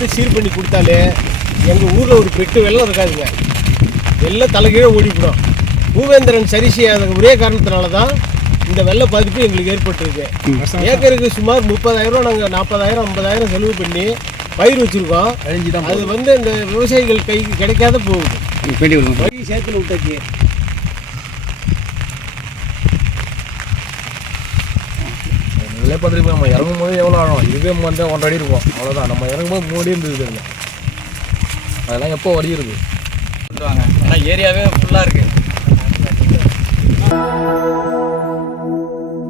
வந்து சீர் பண்ணி கொடுத்தாலே எங்கள் ஊரில் ஒரு பெட்டு வெள்ளம் இருக்காதுங்க. வெள்ளம் தலைகீழே ஓடிவிடும். பூவேந்திரன் சரி செய்யாத ஒரே காரணத்தினால தான் இந்த வெள்ள பாதிப்பு எங்களுக்கு ஏற்பட்டிருக்கு. ஏக்கருக்கு சுமார் 30,000 நாங்கள் 40,000 50,000 செலவு பண்ணி பயிர் வச்சுருக்கோம். அது வந்து இந்த விவசாயிகள் கைக்கு கிடைக்காத போகுது. வழி சேத்துல விட்டாச்சு. நீங்களே பார்த்துருப்போம். நம்ம இறங்கும் போது எவ்வளோ ஆகும்? இதுவே வந்து 1.5 அடி இருக்கும். அவ்வளோதான். நம்ம இறங்கும் போது 3 அடி இருந்தது. அதெல்லாம் எப்போ வடிகிறது ஆனால் ஏரியாவே ஃபுல்லாக இருக்குது.